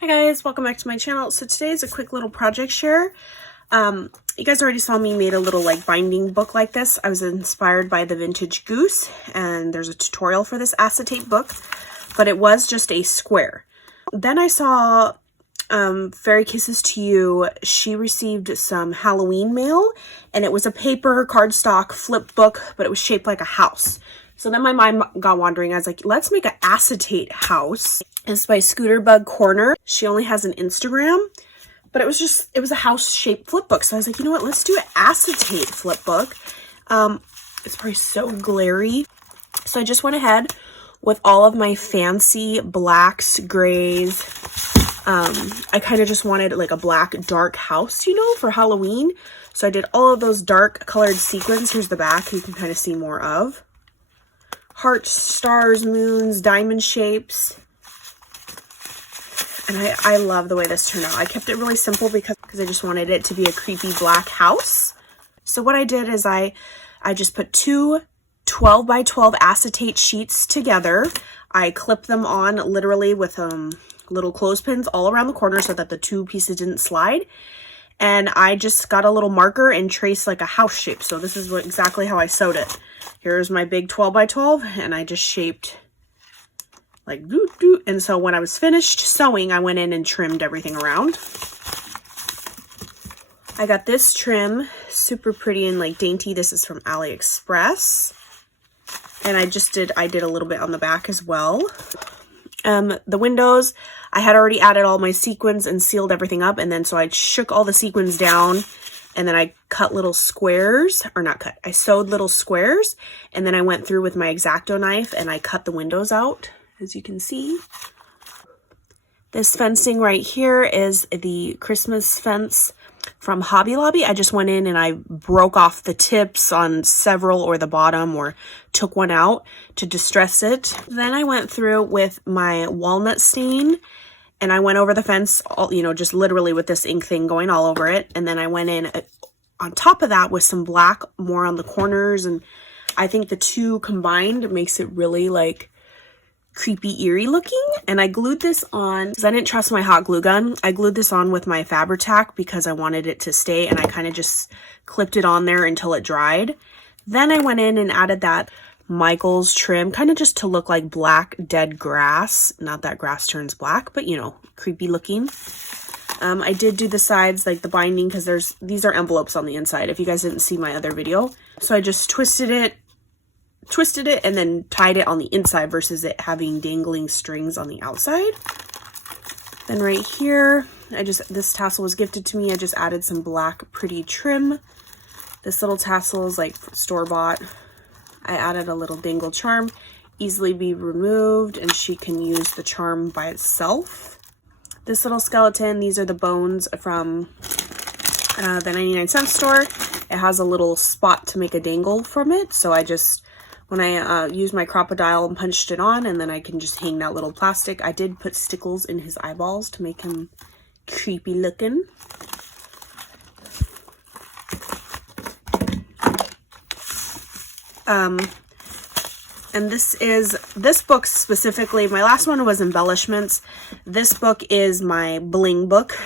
Hi guys, welcome back to my channel. So today is a quick little project share. You guys already saw me made a little like binding book like this. I was inspired by the Vintage Goose, and there's a tutorial for this acetate book, but it was just a square. Then I saw Fairy Kisses to You. She received some Halloween mail, and it was a paper cardstock flip book, but it was shaped like a house. So then my mind got wandering. I was like, let's make an acetate house. It's by Scooterbug Corner. She only has an Instagram, but it was a house-shaped flip book. So I was like, you know what? Let's do an acetate flip book. It's probably so glary. So I just went ahead with all of my fancy blacks, grays. I kind of just wanted like a black dark house, you know, for Halloween. So I did all of those dark colored sequins. Here's the back. You can kind of see more of. Hearts, stars, moons, diamond shapes. And I love the way this turned out. I kept it really simple because I just wanted it to be a creepy black house. So what I did is I just put two 12 by 12 acetate sheets together. I clipped them on literally with little clothespins all around the corner so that the two pieces didn't slide. And I just got a little marker and traced like a house shape. So this is exactly how I sewed it. Here's my big 12 by 12, and I just shaped like doo-doo. And so when I was finished sewing, I went in and trimmed everything around. I got this trim, super pretty and like dainty. This is from AliExpress. And I did a little bit on the back as well. The windows, I had already added all my sequins and sealed everything up. And then so I shook all the sequins down, and then I cut little squares, or not cut, I sewed little squares. And then I went through with my X-Acto knife and I cut the windows out, as you can see. This fencing right here is the Christmas fence from Hobby Lobby. I just went in and I broke off the tips on several, or the bottom, or took one out to distress it. Then I went through with my walnut stain and I went over the fence, all, you know, just literally with this ink thing going all over it. And then I went in on top of that with some black more on the corners. And I think the two combined makes it really like creepy, eerie looking. And I glued this on because I didn't trust my hot glue gun. I glued this on with my Fabri-Tac because I wanted it to stay, and I kind of just clipped it on there until it dried. Then I went in and added that Michael's trim, kind of just to look like black dead grass. Not that grass turns black, but you know, creepy looking. I did do the sides, like the binding, because these are envelopes on the inside, if you guys didn't see my other video. So I just twisted it and then tied it on the inside versus it having dangling strings on the outside. Then right here, this tassel was gifted to me. I just added some black pretty trim. This little tassel is like store-bought. I added a little dangle charm, easily be removed, and she can use the charm by itself. This little skeleton, these are the bones from the 99-cent store. It has a little spot to make a dangle from it, so when I used my crocodile and punched it on, and then I can just hang that little plastic. I did put stickles in his eyeballs to make him creepy looking. And this book specifically, my last one was embellishments. This book is my bling book.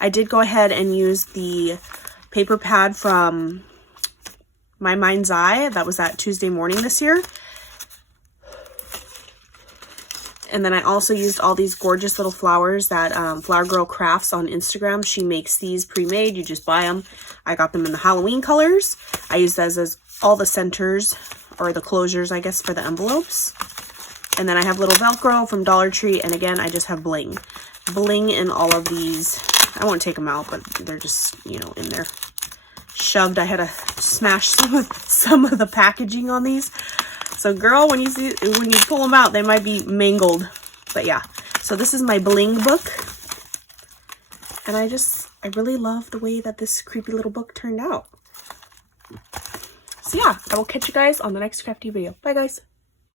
I did go ahead and use the paper pad from My Mind's Eye. That was that Tuesday morning this year. And then I also used all these gorgeous little flowers that Flower Girl Crafts on Instagram. She makes these pre-made. You just buy them. I got them in the Halloween colors. I used those as all the centers, or the closures, I guess, for the envelopes. And then I have little Velcro from Dollar Tree. And again, I just have bling. Bling in all of these. I won't take them out, but they're just, you know, in there. Shoved. I had to smash some of the packaging on these. So girl, when you pull them out, they might be mangled. But yeah, so this is my bling book. And I really love the way that this creepy little book turned out. So yeah, I will catch you guys on the next crafty video. Bye guys.